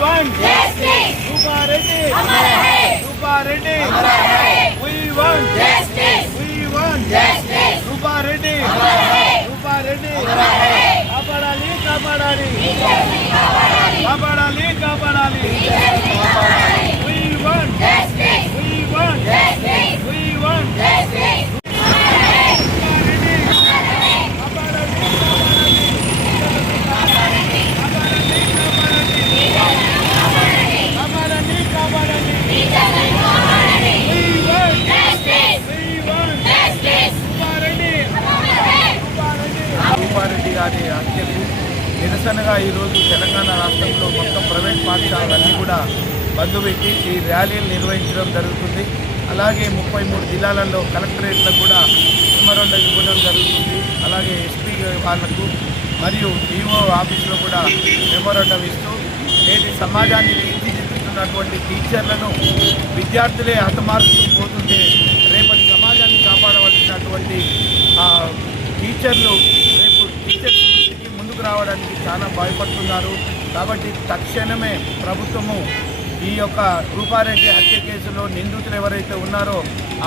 want justice. Rupa Reddy. हमारा है. Rupa Reddy. हमारा है. We want Justice. We want Justice. Rupa Reddy. हमारा है. Rupa Reddy. हमारा है. కాపాడాలి కాపాడాలి बीजेपी कापाडाली. కాపాడాలి కాపాడాలి BJP कापाडाली. We want Justice. We want Justice. We want Justice. हमारा है. Rupa Reddy. हमारा है. కాపాడాలి కాపాడాలి కాపాడాలి BJP कापाडाली. We want Justice. We want Justice. Rupa Reddy. हमारा है. రూపారెడ్డి గారి హత్యకు నిరసనగా ఈరోజు తెలంగాణ రాష్ట్రంలో మొత్తం ప్రైవేట్ పాఠశాలలన్నీ కూడా బంద్ పెట్టి ఈ ర్యాలీలు నిర్వహించడం జరుగుతుంది. అలాగే 33 జిల్లాలలో కలెక్టరేట్లకు కూడా మెమోరాండం ఇవ్వడం జరుగుతుంది. అలాగే ఎస్పీ వాళ్లకు మరియు డిఓ ఆఫీసులో కూడా మెమోరాండం ఇస్తూ నేటి సమాజాన్ని తీర్చిదిద్దుతున్నటువంటి టీచర్లను విద్యార్థులే హతమారుస్తూ పోతుంటే రేపటి సమాజాన్ని కాపాడవలసినటువంటి టీచర్లు రేపు టీచర్స్ వృత్తికి ముందుకు రావడానికి చాలా భయపడుతున్నారు. కాబట్టి తక్షణమే ప్రభుత్వము ఈ యొక్క రూపారెడ్డి హత్య కేసులో నిందితులు ఎవరైతే ఉన్నారో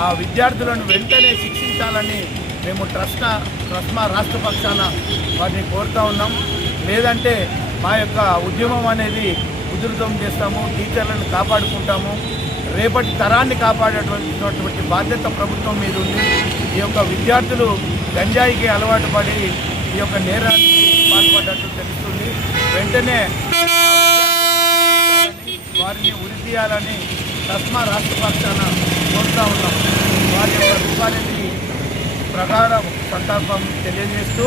ఆ విద్యార్థులను వెంటనే శిక్షించాలని మేము ట్రస్మా రాష్ట్ర పక్షాన వారిని కోరుతూ ఉన్నాం. లేదంటే మా యొక్క ఉద్యమం అనేది ఉధృతం చేస్తాము, టీచర్లను కాపాడుకుంటాము. రేపటి తరాన్ని కాపాడేటువంటి బాధ్యత ప్రభుత్వం మీద ఉంది. ఈ యొక్క విద్యార్థులు గంజాయికి అలవాటు పడి ఈ యొక్క నేరానికి పాల్పడ్డట్టు తెలుస్తుంది. వెంటనే వారిని ఉరి తీయాలని ట్రస్మా రాష్ట్ర పక్షాన కోరుతూ ఉన్నాం. వారి యొక్క రూపారెడ్డి ప్రకారం సంతాపం తెలియజేస్తూ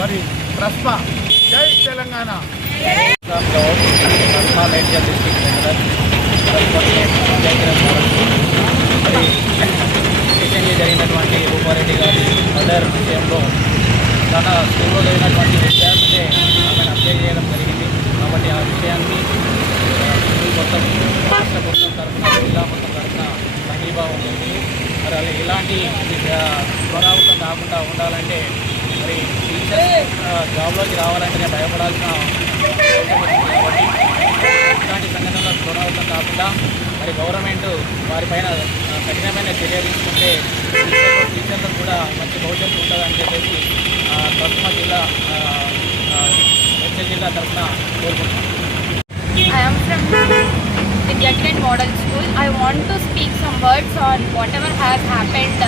మరి ట్రస్మా జై తెలంగాణ. ట్రస్మా మేడ్చల్ డిస్ట్రిక్ట్ రీసెంట్లీ జరిగినటువంటి రూపారెడ్డి గారి మర్డర్ విషయంలో తన స్కూల్లో జరిగినటువంటి విద్యార్థులే ఆమెను హత్య చేయడం జరిగింది. కాబట్టి ఆ విషయాన్ని స్కూల్ మొత్తం రాష్ట్ర మొత్తం తరఫున జిల్లా మొత్తం తరఫున సంఘీభావం ఉంటుంది. మరి అలా ఇలాంటి పునరావృతం కాకుండా ఉండాలంటే మరి టీచర్స్ జాబ్లోకి రావాలంటేనే భయపడాల్సిన అవసరం ఉంది. కాబట్టి ఇలాంటి సంఘటనలు పునరావృతం కాకుండా మరి గవర్నమెంట్ వారిపైన కఠినమైన చర్య తీసుకుంటే టీచర్లకు కూడా మంచి భవిష్యత్తు ఉంటుందని చెప్పేసి ట్రస్మా జిల్లా మేడ్చల్ జిల్లా తరఫున కోరుకుంటున్నాం. I am from Neglected Model School. I want to speak some words on whatever has happened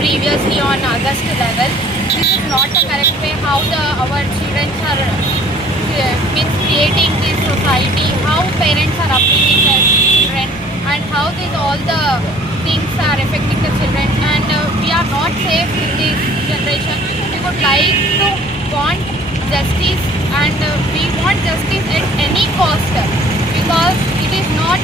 previously on August 11. This is not the correct way how our children are creating this society, how parents are upbringing their children, and how all the things are affecting the children. And we are not safe in this generation. We would like to want justice, and we want justice at any cost, because it is not